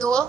2